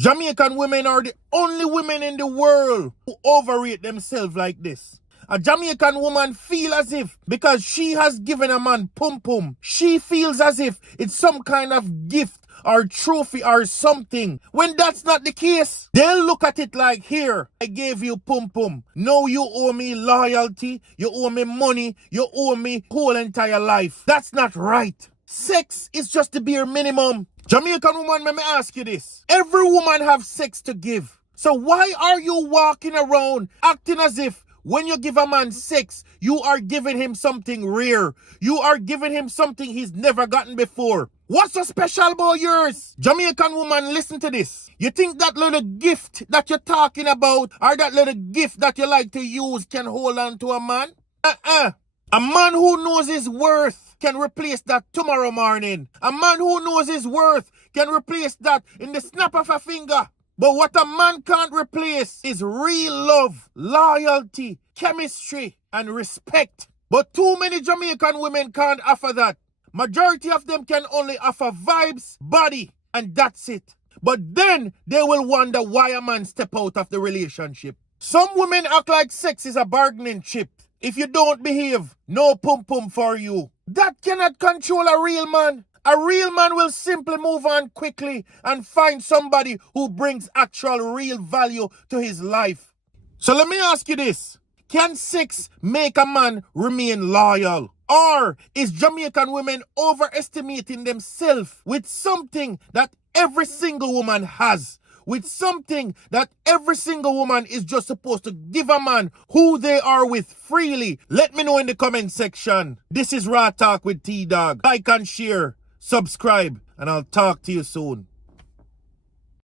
Jamaican women are the only women in the world who overrate themselves like this. A Jamaican woman feels as if because she has given a man pum pum, she feels as if it's some kind of gift or trophy or something. When that's not the case, they'll look at it like, here, I gave you pum pum. Now you owe me loyalty, you owe me money, you owe me whole entire life. That's not right. Sex is just the bare minimum. Jamaican woman, let me ask you this. Every woman have sex to give. So why are you walking around acting as if when you give a man sex, you are giving him something rare? You are giving him something he's never gotten before. What's so special about yours? Jamaican woman, listen to this. You think that little gift that you're talking about or that little gift that you like to use can hold on to a man? A man who knows his worth can replace that tomorrow morning. A man who knows his worth can replace that in the snap of a finger. But what a man can't replace is real love, loyalty, chemistry, and respect. But too many Jamaican women can't offer that. Majority of them can only offer vibes, body, and that's it. But then they will wonder why a man step out of the relationship. Some women act like sex is a bargaining chip. If you don't behave, no pum pum for you. That cannot control a real man. A real man will simply move on quickly and find somebody who brings actual real value to his life. So let me ask you this. Can sex make a man remain loyal? Or is Jamaican women overestimating themselves with something that every single woman has? With something that every single woman is just supposed to give a man who they are with freely? Let me know in the comment section. This is Raw Talk with T-Dog. Like and share, subscribe, and I'll talk to you soon.